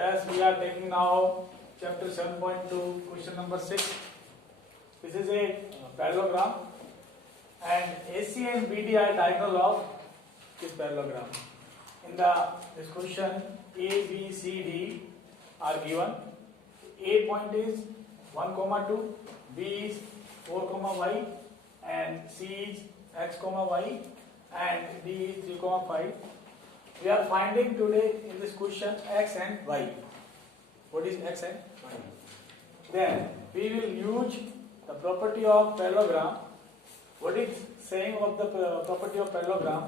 Yes, we are taking now chapter 7.2, question number 6. This is a parallelogram and AC and BD are diagonal of this parallelogram. In this question, A, B, C, D are given. A point is 1, 2, B is 4, y and C is x, y and D is 3, 5. We are finding today in this question x and y. What is x and y? Then we will use the property of parallelogram. What is saying of the property of parallelogram?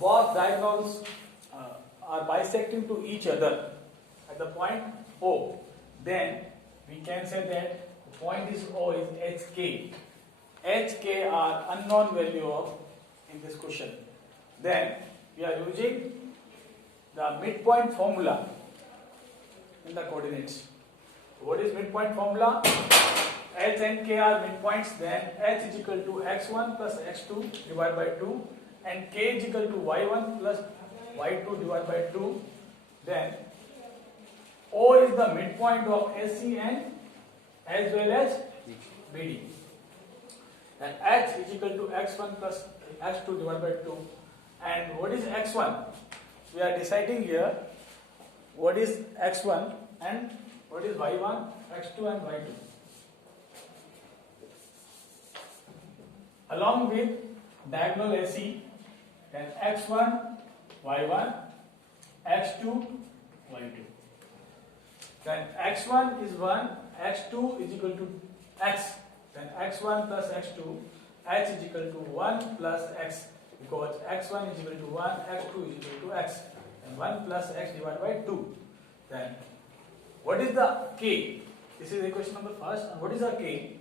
Both diagonals are bisecting to each other at the point O. Then we can say that the point is O is HK. HK are unknown value of in this question. Then we are using the midpoint formula in the coordinates. What is midpoint formula? H and K are midpoints, then H is equal to x1 plus x2 divided by 2 and K is equal to y1 plus y2 divided by 2. Then O is the midpoint of AC and as well as BD. And H is equal to x1 plus x2 divided by 2. And what is x1? We are deciding here what is x1 and what is y1, x2 and y2. Along with diagonal AC, then x1, y1, x2, y2. Then x1 is 1, x2 is equal to x. Then x1 plus x2, h is equal to 1 plus x. Because x1 is equal to 1, x2 is equal to x, and 1 plus x divided by 2. Then, what is the k? This is equation number first. And what is the k?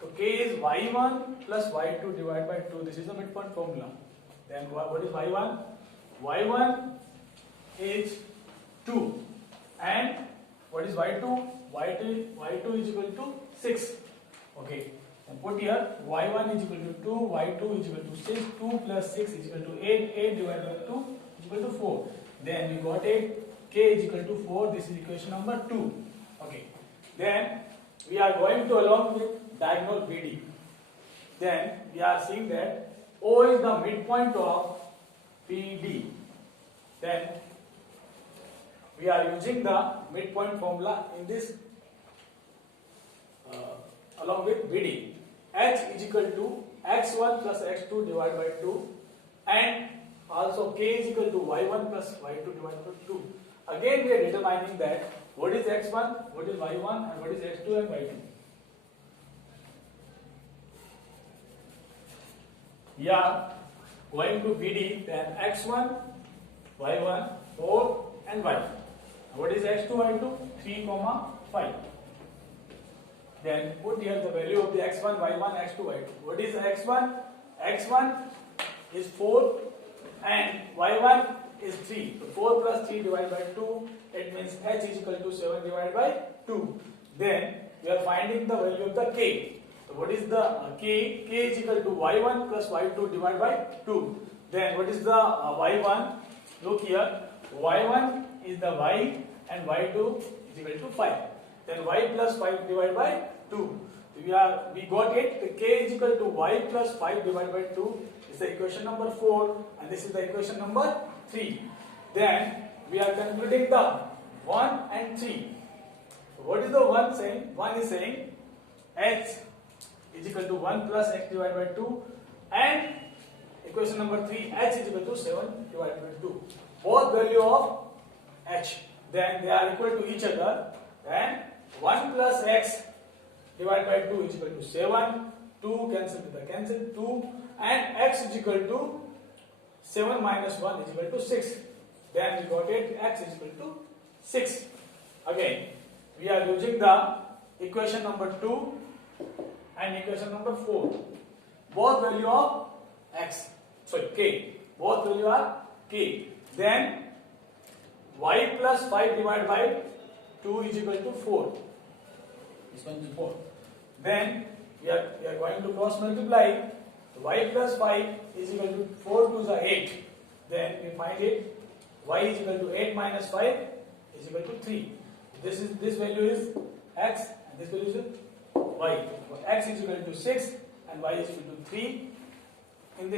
So k is y1 plus y2 divided by 2. This is the midpoint formula. Then what is y1? Y1 is 2. And what is y2? Y2 is equal to 6. Okay. And put here y1 is equal to 2, y2 is equal to 6, 2 plus 6 is equal to 8, 8 divided by 2 is equal to 4. Then we got 8, k is equal to 4, this is equation number 2. Okay. Then we are going to along with diagonal BD. Then we are seeing that O is the midpoint of BD. Then we are using the midpoint formula in this along with BD. H is equal to x1 plus x2 divided by 2 and also k is equal to y1 plus y2 divided by 2. Again we are determining that what is x1, what is y1 and what is x2 and y2. We are going to BD, then x1, y1, 4 and y. What is x2, y2? 3, 5. Then put here the value of the x1, y1, x2, y2. What is x1? x1 is 4 and y1 is 3. So 4 plus 3 divided by 2, it means h is equal to 7 divided by 2. Then we are finding the value of the k. So what is the k? K is equal to y1 plus y2 divided by 2. Then what is the y1? Look here, y1 is the y and y2 is equal to 5. Then y plus 5 divided by 2. We got it. The k is equal to y plus 5 divided by 2. This is the equation number 4 and this is the equation number 3. Then we are concluding the 1 and 3. So what is the 1 saying? 1 is saying h is equal to 1 plus x divided by 2 and equation number 3 h is equal to 7 divided by 2. Both value of h, then they are equal to each other. Then 1 plus x divided by 2 is equal to 7, 2 cancel with the cancel, 2 and x is equal to 7 minus 1 is equal to 6. Then we got it, x is equal to 6. Again, we are using the equation number 2 and equation number 4. Both value of k. Both value are k. Then y plus 5 divided by 2 is equal to 4. This one is 4. Then we are going to cross multiply. So y plus 5 is equal to 4 to the 8. Then we find it y is equal to 8 minus 5 is equal to 3. This value is x and this value is y. So x is equal to 6 and y is equal to 3. In this